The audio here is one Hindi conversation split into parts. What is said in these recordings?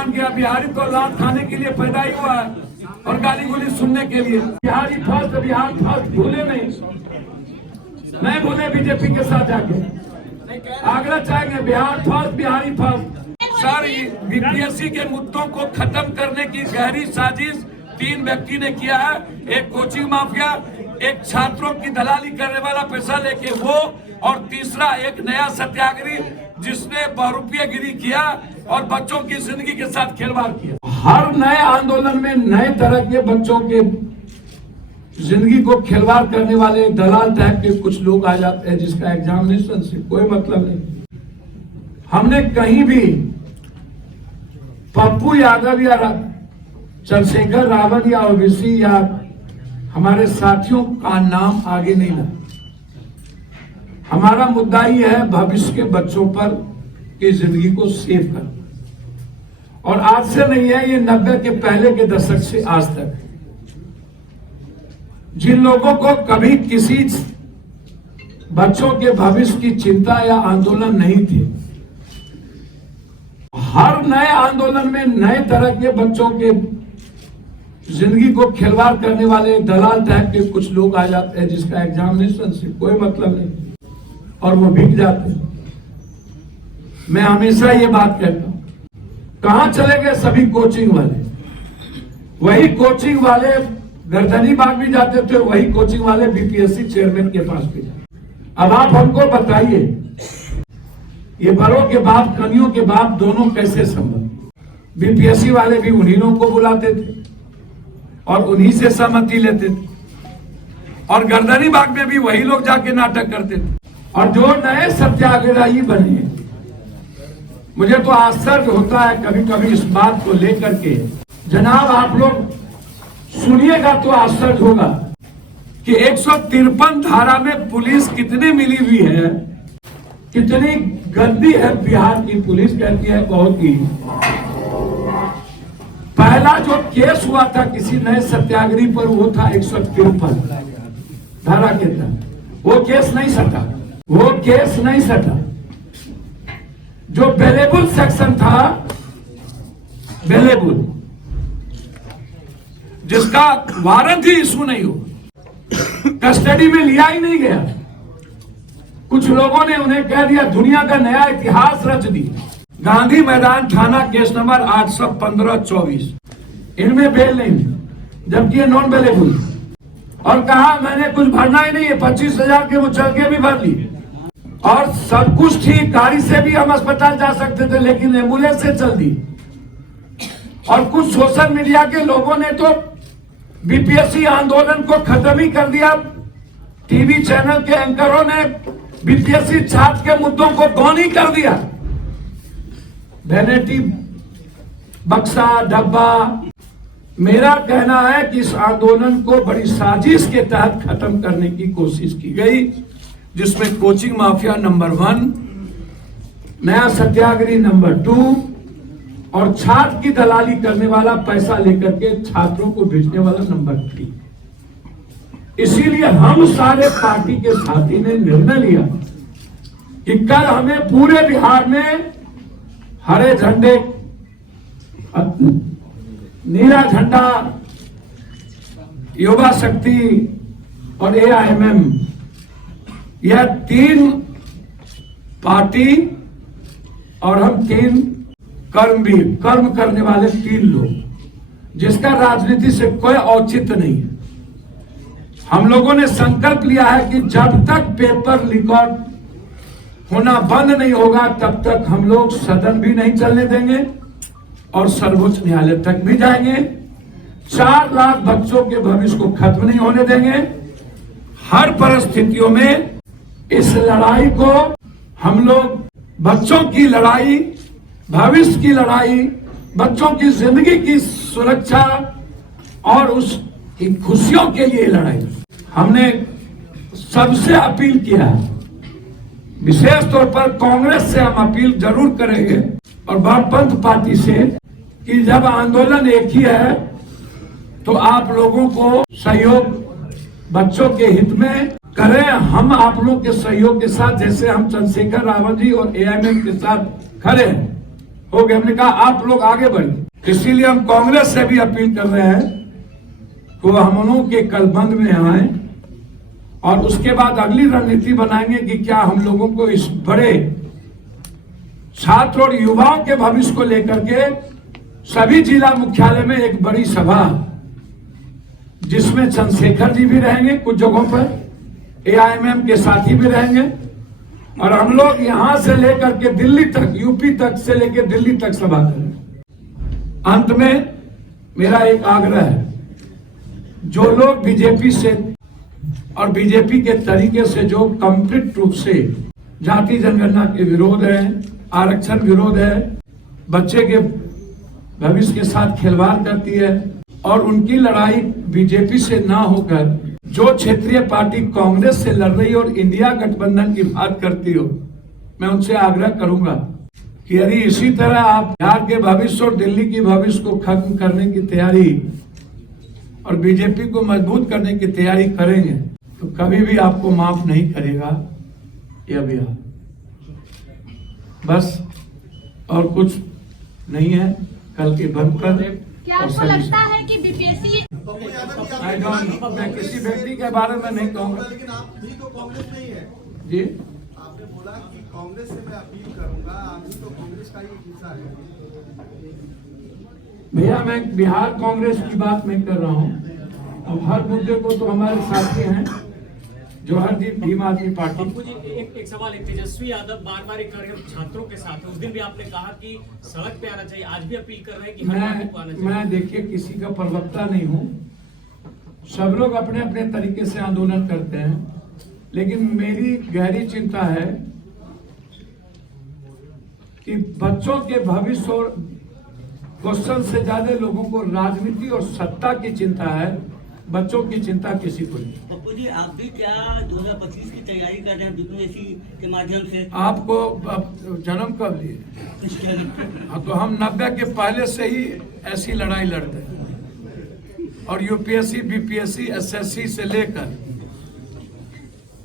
मुसलमान गया, बिहारी तो लात खाने के लिए पैदा ही हुआ है और गाली गोली सुनने के लिए। बिहारी फर्स्ट, बिहार फर्स्ट भूले नहीं भूले बीजेपी के साथ जाके आगरा चाहेंगे Bihar first, Bihari first. Sir, BPSC के मुद्दों को खत्म करने की गहरी साजिश 3 व्यक्ति ने किया है। एक कोचिंग माफिया, एक छात्रों की दलाली करने वाला पैसा लेके वो, और तीसरा एक नया सत्याग्रही जिसने बहुरूपियागिरी किया और बच्चों की जिंदगी के साथ खिलवाड़ किया। हर नए आंदोलन में नए तरह के बच्चों के जिंदगी को खिलवाड़ करने वाले दलाल टाइप के कुछ लोग आ जाते हैं, जिसका एग्जामिनेशन से कोई मतलब नहीं। हमने कहीं भी पप्पू यादव या चंद्रशेखर रावत या ओबीसी या हमारे साथियों का नाम आगे नहीं लगा। हमारा मुद्दा ही है भविष्य के बच्चों पर की जिंदगी को सेव करना, और आज से नहीं है, ये 90 के पहले के दशक से आज तक। जिन लोगों को कभी किसी बच्चों के भविष्य की चिंता या आंदोलन नहीं थे, हर नए आंदोलन में नए तरह के बच्चों के जिंदगी को खिलवाड़ करने वाले दलाल टाइप के कुछ लोग आ जाते हैं, जिसका एग्जामिनेशन से कोई मतलब नहीं, और वो बिक जाते हैं। मैं हमेशा ये बात कहता हूं, कहां चले गए सभी कोचिंग वाले? वही कोचिंग वाले गर्दनी बाग भी जाते थे, वही कोचिंग वाले बीपीएससी चेयरमैन के पास भी जाते। अब आप हमको बताइए, ये बड़ों के बाप, कनियों के बाप दोनों कैसे संभल? बीपीएससी वाले भी उन्हीं लोगों को बुलाते थे और उन्हीं से सहमति लेते थे, और गर्दनी बाग में भी वही लोग जाके नाटक करते थे। और जो नए सत्याग्रही बने, मुझे तो आश्चर्य होता है कभी कभी इस बात को लेकर के। जनाब, आप लोग सुनिएगा तो आश्चर्य होगा कि 153 धारा में पुलिस कितनी मिली हुई है, कितनी गंदी है बिहार की पुलिस। कहती है बहुत ही। पहला जो केस हुआ था किसी नए सत्याग्रही पर, वो था 153 धारा के तहत। वो केस नहीं सटा। जो बेलेबुल सेक्शन था, बेलेबुल, जिसका वारंट ही इशू नहीं हो, कस्टडी में लिया ही नहीं गया। कुछ लोगों ने उन्हें कह दिया दुनिया का नया इतिहास रच दिया। गांधी मैदान थाना केस नंबर 815-24, इनमें बेल नहीं, जबकि ये नॉन बेलेबुल। और कहा मैंने कुछ भरना ही नहीं है, 25,000 के मुचलके भी भर ली, और सब कुछ ठीक, गाड़ी से भी हम अस्पताल जा सकते थे, लेकिन एम्बुलेंस से चल दी। और कुछ सोशल मीडिया के लोगों ने तो बीपीएससी आंदोलन को खत्म ही कर दिया। टीवी चैनल के एंकरों ने बीपीएससी छात्र के मुद्दों को गौन ही कर दिया। वैनिटी बक्सा डब्बा। मेरा कहना है कि इस आंदोलन को बड़ी साजिश के तहत खत्म करने की कोशिश की गई, जिसमें कोचिंग माफिया नंबर 1, नया सत्याग्रही नंबर 2, और छात्र की दलाली करने वाला, पैसा लेकर के छात्रों को भेजने वाला नंबर 3। इसीलिए हम सारे पार्टी के साथी ने निर्णय लिया कि कल हमें पूरे बिहार में हरे झंडे, नीला झंडा, युवा शक्ति और AIMM, यह 3 पार्टी और हम 3 कर्म करने वाले 3 लोग, जिसका राजनीति से कोई औचित्य नहीं है। हम लोगों ने संकल्प लिया है कि जब तक पेपर रिकॉर्ड होना बंद नहीं होगा, तब तक हम लोग सदन भी नहीं चलने देंगे और सर्वोच्च न्यायालय तक भी जाएंगे। 4 लाख बच्चों के भविष्य को खत्म नहीं होने देंगे। हर परिस्थितियों में इस लड़ाई को हम लोग, बच्चों की लड़ाई, भविष्य की लड़ाई, बच्चों की जिंदगी की सुरक्षा और उसकी खुशियों के लिए लड़ाई, हमने सबसे अपील किया है। विशेष तौर पर कांग्रेस से हम अपील जरूर करेंगे और वामपंथ पार्टी से कि जब आंदोलन एक ही है तो आप लोगों को सहयोग बच्चों के हित में करें। हम आप लोग के सहयोग के साथ, जैसे हम चंद्रशेखर रावत जी और AIMM के साथ खड़े हैं, हो गए। हमने कहा आप लोग आगे बढ़िए। इसीलिए हम कांग्रेस से भी अपील कर रहे हैं कि वो हम लोगों के कलबंद में आए और उसके बाद अगली रणनीति बनाएंगे कि क्या हम लोगों को इस बड़े छात्र और युवाओं के भविष्य को लेकर के सभी जिला मुख्यालय में एक बड़ी सभा, जिसमें चंद्रशेखर जी भी रहेंगे, कुछ जगहों पर AIMM के साथी भी रहेंगे, और हम लोग यहां से लेकर के दिल्ली तक, यूपी तक से लेकर दिल्ली तक सभा करेंगे। अंत में मेरा एक आग्रह है, जो लोग बीजेपी से और बीजेपी के तरीके से जो कंप्लीट रूप से जाति जनगणना के विरोध है, आरक्षण विरोध है, बच्चे के भविष्य के साथ खिलवाड़ करती है, और उनकी लड़ाई बीजेपी से ना होकर जो क्षेत्रीय पार्टी कांग्रेस से लड़ रही और इंडिया गठबंधन की बात करती हो, मैं उनसे आग्रह करूंगा कि यदि इसी तरह आप बिहार के भविष्य और दिल्ली की भविष्य को खत्म करने की तैयारी और बीजेपी को मजबूत करने की तैयारी करेंगे तो कभी भी आपको माफ नहीं करेगा यह बिहार। बस और कुछ नहीं है। कल के बंद कर। क्या आपको लगता है कि बीपीएससी मैं किसी व्यक्ति के बारे में नहीं कहूँगा, लेकिन आप भी तो कांग्रेस में ही है जी। आपने बोला कि कांग्रेस से मैं अपील करूंगा, आप भी तो कांग्रेस का ही एक हिस्सा है। भैया मैं बिहार कांग्रेस की बात नहीं कर रहा हूँ। अब हर मुद्दे को तो हमारे साथी हैं जौहर जी, भीम आदमी पार्टी। मुझे एक सवाल है, तेजस्वी यादव बार बार एक छात्रों के साथ है, उस दिन भी आपने कहा कि सड़क पे आना चाहिए, आज भी अपील कर रहे हैं कि हर आदमी को आना चाहिए। मैं देखिए किसी का प्रवक्ता नहीं हूँ, सब लोग अपने अपने तरीके से आंदोलन करते हैं, लेकिन मेरी गहरी चिंता है कि बच्चों के भविष्य और क्वेश्चन से ज्यादा लोगों को राजनीति और सत्ता की चिंता है, बच्चों की चिंता किसी को नहीं। पप्पू जी, आप भी क्या 2025 की तैयारी कर रहे हैं बीपीएससी के माध्यम से? आपको जन्म कब लिए? हाँ, तो हम 90 के पहले से ही ऐसी लड़ाई लड़ते हैं, और यूपीएससी, बीपीएससी, एसएससी से लेकर,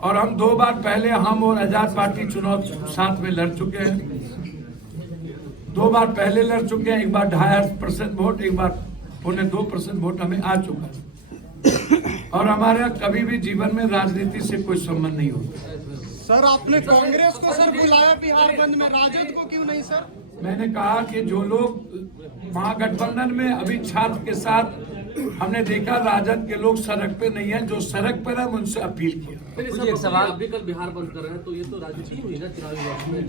और हम 2 बार पहले हम और आजाद पार्टी चुनाव साथ में लड़ चुके हैं। 2 बार पहले लड़ चुके हैं, एक बार 2.5% वोट, एक बार 2.25% वोट हमें आ चुका है। और हमारा कभी भी जीवन में राजनीति से कोई संबंध नहीं होता। सर आपने कांग्रेस को सर बुलाया बिहार बंद में, राजद को क्यों नहीं सर? मैंने कहा कि जो लोग महागठबंधन में अभी छात्र के साथ हमने देखा, राजद के लोग सड़क पे नहीं है, जो सड़क पर है उनसे अपील किया। एक सवाल, आप भी कल बिहार बंद कर रहे हैं तो ये तो राजनीति हुई ना चुनावी वक्त में।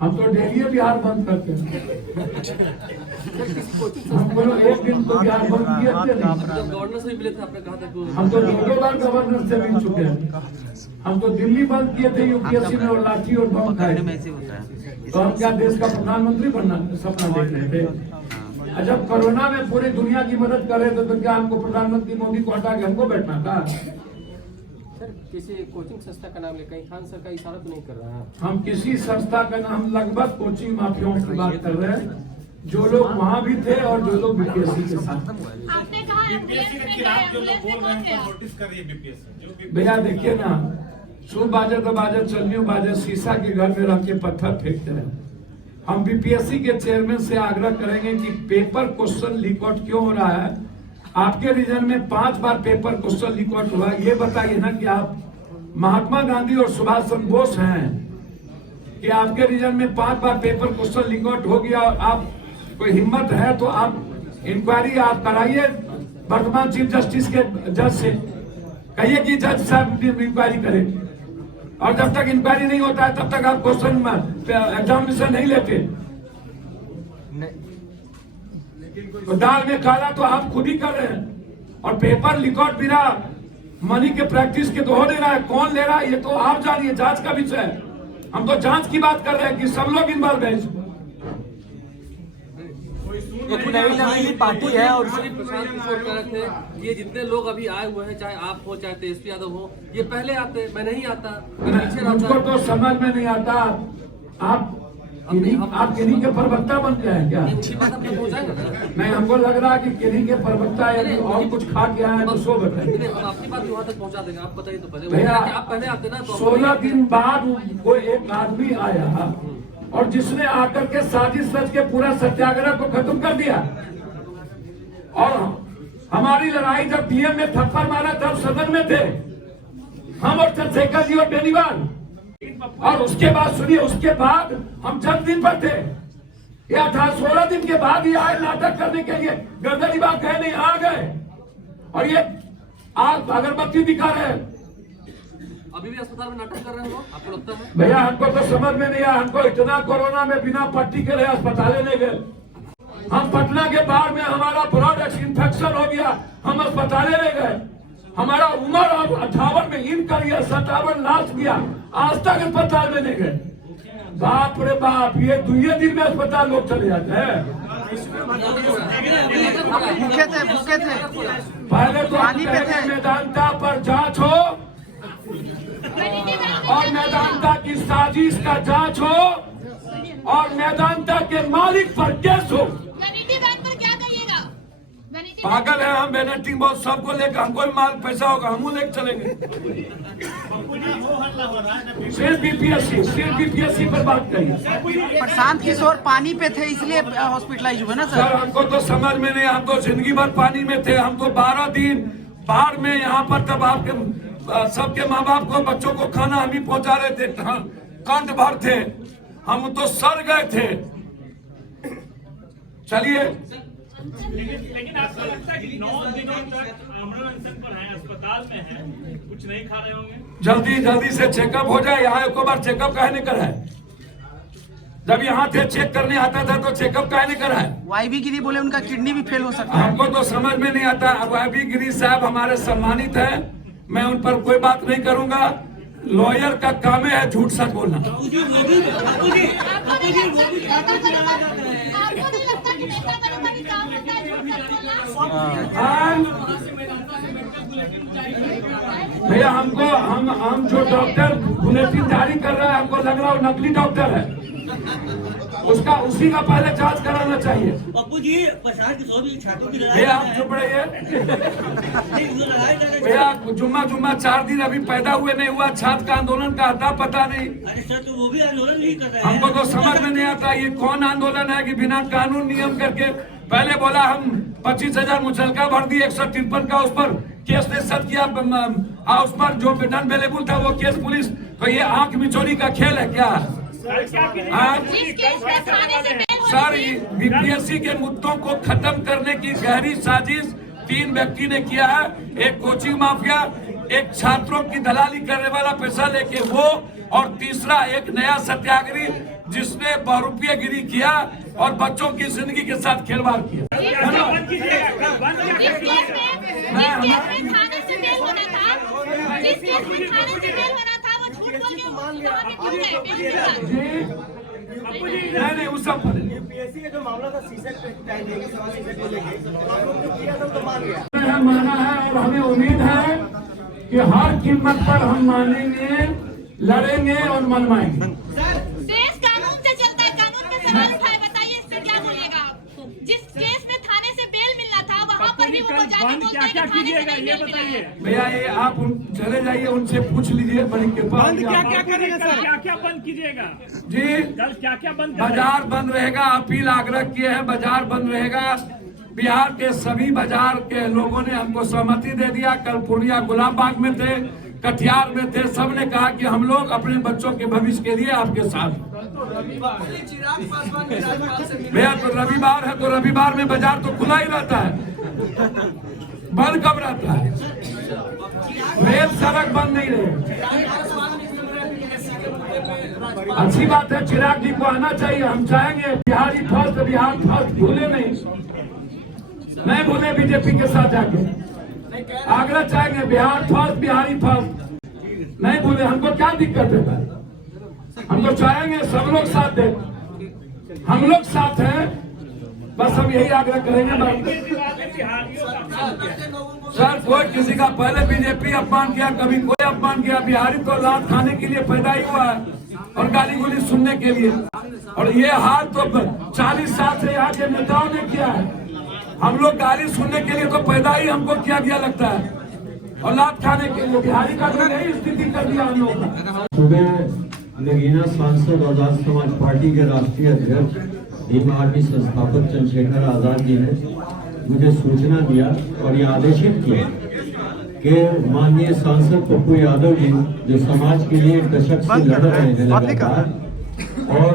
हम तो डेली बिहार बंद करते हैं। हम लोग एक दिन तो बिहार बंद किए थे नहीं। गवर्नर से भी मिले थे, आपने कहा था कि हम तो 2 बार गवर्नर से मिल चुके हैं। हम तो दिल्ली बंद किए थे यूपीएससी में, और लाठी और बम खाए। तो हम क्या देश का प्रधानमंत्री बनना सपना देख रहे थे? जब कोरोना में पूरी दुनिया की मदद कर रहे थे तो क्या हमको प्रधानमंत्री मोदी को हटा के हमको बैठना था? सर किसी कोचिंग संस्था का नाम ले, कहीं खान सर का इशारा तो नहीं कर रहा है? हम किसी संस्था का नाम, लगभग कोचिंग माफियाओं की बात कर रहे हैं, जो लोग वहाँ भी थे और जो लोग बीपीएससी के साथ। आपने कहा बीपीएससी के खिलाफ जो लोग बोल रहे हैं नोटिस कर रही है बीपीएससी। भैया देखिए ना, सुबह बाजे तो बाजे, चलनी बाजे, शीशा के घर में रख के पत्थर फेंकते हैं। हम बीपीएससी के चेयरमैन से आग्रह करेंगे कि पेपर क्वेश्चन लीक आउट क्यों हो रहा है? आपके रीजन में 5 बार पेपर क्वेश्चन लीक आउट हुआ, ये बताइए ना कि आप महात्मा गांधी और सुभाष चंद्र बोस हैं कि आपके रीजन में 5 बार पेपर क्वेश्चन लीक आउट हो गया, और आप कोई हिम्मत है तो आप इंक्वायरी आप कराइए वर्तमान चीफ जस्टिस के जज से, कहिए कि जज साहब इंक्वायरी करें, और जब तक इंक्वायरी नहीं होता है तब तक आप क्वेश्चन एग्जामिनेशन नहीं लेते। तो दाल में काला तो आप खुद ही कर रहे हैं, और पेपर लीक आउट बिना मनी के प्रैक्टिस के तो हो नहीं रहा है। कौन ले रहा है ये तो आप जानिए, जांच का विषय है। हम तो जांच की बात कर रहे हैं कि सब लोग इन्वॉल्व है। एक नई पार्टी है, और प्रशांत किशोर कह रहे थे ये जितने लोग अभी आए हुए हैं, चाहे आप हो चाहे तेजस्वी यादव हो, ये पहले आते, मैं नहीं आता, पीछे मुझको तो समझ में नहीं आता। आप किन्हीं के प्रवक्ता बन गए हैं क्या? नहीं, हमको लग रहा है कि किन्हीं के प्रवक्ता या और कुछ खा के आए तो सो बताए। हम आपकी बात वहाँ तक पहुँचा देंगे, आप बताइए तो पहले। भैया आप पहले आते ना तो 16 दिन बाद कोई एक आदमी आया और जिसने आकर के साजिश रच के पूरा सत्याग्रह को खत्म कर दिया। और हमारी लड़ाई जब पीएम में थप्पड़ मारा तब सदन में थे हम और चंद्रशेखर जी और बेनीवाल। और उसके बाद सुनिए, उसके बाद हम जन्मदिन पर थे, ये 18-16 दिन के बाद ही आए नाटक करने के लिए। गर्दनी बात कहे नहीं, आ गए और ये आग अगरबत्ती दिखा रहे हैं। अभी भी अस्पताल में नाटक कर रहे हैं लोग, आपको लगता है? भैया हमको तो समझ में नहीं आया, हमको इतना कोरोना में बिना पट्टी के लिए अस्पताल ले गए। हम पटना के बाढ़ में हमारा ब्लड इन्फेक्शन हो गया, हम अस्पताल ले गए। हमारा उम्र अब 58 में इन कर गया, 57 लास्ट गया, आज तक अस्पताल में नहीं गए। बाप रे बाप, ये 2 दिन में अस्पताल लोग चले जाते हैं। भूखे थे पहले तो मेदांता पर जांच हो और मेदांता की साजिश का जांच हो और मेदांता के मालिक पर केस हो। वैनिटी बैग पर क्या कहिएगा? वैनिटी बैग पागल है हम, बेनेटिंग बहुत सबको लेकर, हमको भी माल पैसा होगा हम लेकर चलेंगे। सिर्फ बीपीएससी पर बात करिए। प्रशांत किशोर पानी पे थे इसलिए हॉस्पिटलाइज हुए ना सर सर। हमको तो समझ में नहीं, हम तो जिंदगी भर पानी में थे। हम तो 12 दिन बाढ़ में यहाँ पर, तब आपके सबके माँ बाप को, बच्चों को खाना हम ही पहुंचा रहे थे, कंठ भर थे, हम तो सड़ गए थे। चलिए, लेकिन आपको लगता है कि 9 दिनों तक आमरण अनशन पर है, अस्पताल में है, कुछ नहीं खा रहे होंगे? जल्दी से चेकअप हो जाए। यहाँ एक बार चेकअप काहे नहीं करा है? जब यहाँ थे चेक करने आता था तो चेकअप काहे नहीं करा है? वाईबी गिरी बोले उनका किडनी भी फेल हो सकता है। हमको तो समझ में नहीं आता। वाईबी गिरी साहब हमारे सम्मानित है, मैं उन पर कोई बात नहीं करूंगा। लॉयर का काम है झूठ सच बोलना। आपको नहीं लगता कि नेता का भी काम होता है भैया हमको हम जो डॉक्टर बुलेटिन जारी कर रहा है, हमको लग रहा है वो नकली डॉक्टर है। उसका उसी का पहले जांच कराना चाहिए। पप्पू जी, प्रशांत किशोर भी छात्रों की लड़ाई भैया आप चुप रहिए। भैया जुम्मा 4 दिन अभी पैदा हुए नहीं हुआ, छात्र का आंदोलन का अता पता नहीं। अरे सर, तो वो भी आंदोलन नहीं कर रहे हैं। हमको तो समझ में नहीं आता ये कौन आंदोलन है कि बिना कानून नियम करके। पहले बोला हम 25,000 मुचलका भर दिए, 153 का उस पर केस ने सद किया, उस पर जो नॉन अवेलेबल था वो केस पुलिस। तो ये आंख मिचोली का खेल है क्या? सर बीपीएससी के मुद्दों को खत्म करने की गहरी साजिश 3 व्यक्ति ने किया है। एक कोचिंग माफिया, एक छात्रों की दलाली करने वाला पैसा लेके वो, और तीसरा एक नया सत्याग्रही जिसने बहुरूपियागिरी किया और बच्चों की जिंदगी के साथ खिलवाड़ किया। नहीं उस सब यूपीएससी का जो मामला था माना है और हमें उम्मीद है कि हर कीमत पर हम मानेंगे, लड़ेंगे और मनवाएंगे। देश कानून से चलता है, कानून पे सवाल उठाए, बताइए इस पे क्या बोलिएगा आप? जिस केस में थाने से बेल मिलना था वहाँ पर भी वो जाके बोलते हैं कि कीजिएगा, ये बताइए। भैया ये आप चले जाइए, उनसे पूछ लीजिए, बड़ी कृपा। क्या करेंगे सर? क्या बंद कीजिएगा जी? क्या बंद? बाजार बंद रहेगा, अपील आग्रह किए हैं, बाजार बंद रहेगा। बिहार के सभी बाजार के लोगों ने हमको सहमति दे दिया। कल पूर्णिया गुलाब बाग में थे, कटिहार में थे, सबने कहा कि हम लोग अपने बच्चों के भविष्य के लिए आपके साथ। भैया तो रविवार है, तो रविवार में बाजार तो खुला ही रहता है, बंद कब रहता है? रेल सड़क बंद नहीं रहे। अच्छी बात है, चिराग जी को आना चाहिए। हम चाहेंगे बिहारी फर्स्ट, बिहार फर्स्ट भूले नहीं भूले। बीजेपी के साथ जाके आग्रह चाहेंगे, बिहार फर्स्ट, बिहारी फर्स्ट नहीं भूले। हमको क्या दिक्कत है? हम तो चाहेंगे सब लोग साथ दें, हम लोग साथ हैं, बस हम यही आग्रह करेंगे। सर कोई किसी का पहले बीजेपी अपमान किया, कभी कोई अपमान किया। बिहारी तो लात खाने के लिए पैदा ही हुआ है और गाली गुली सुनने के लिए। और ये हाल तो 40 साल से यहाँ के नेताओं ने किया है। हम लोग गाली सुनने के लिए तो पैदा ही हमको किया गया लगता है, और लात खाने के लिए बिहारी का तो यही स्थिति कर दिया हम लोग। सुबह नगीना सांसद आजाद समाज पार्टी के राष्ट्रीय अध्यक्ष भीम आर्मी संस्थापक चंद्रशेखर आजाद जी ने मुझे सूचना दिया और ये आदेशित किया कि माननीय सांसद पप्पू यादव जी जो समाज के लिए एक दशक से लड़ रहे हैं लगातार, और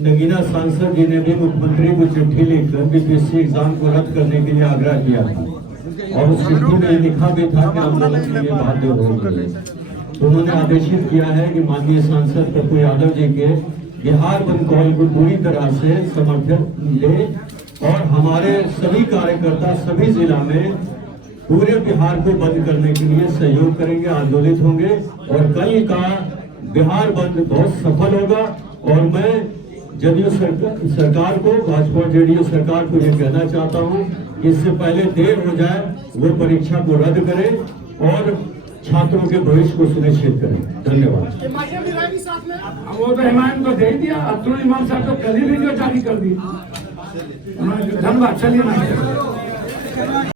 नगीना सांसद जी ने भी मुख्यमंत्री को चिट्ठी लिखकर बीपीएससी एग्जाम को रद्द करने के लिए आग्रह किया था और उस चिट्ठी में लिखा भी था कि आंदोलन के लिए बाध्य होंगे। तो उन्होंने आदेशित किया है कि माननीय सांसद पप्पू यादव जी के बिहार बंद कॉल को पूरी तरह से समर्थन दे और हमारे सभी कार्यकर्ता सभी जिला में पूरे बिहार को बंद करने के लिए सहयोग करेंगे, आंदोलित होंगे और कल का बिहार बंद बहुत सफल होगा। और मैं जदयू सरकार को, भाजपा और जेडीयू सरकार को ये कहना चाहता हूँ कि इससे पहले देर हो जाए वो परीक्षा को रद्द करें और छात्रों के भविष्य को सुनिश्चित करें। धन्यवाद। वो तो हिमायत को दे दिया, अब्दुल इमाम साहब तो कल ही वीडियो जारी कर दी। धन्यवाद। चलिए ना।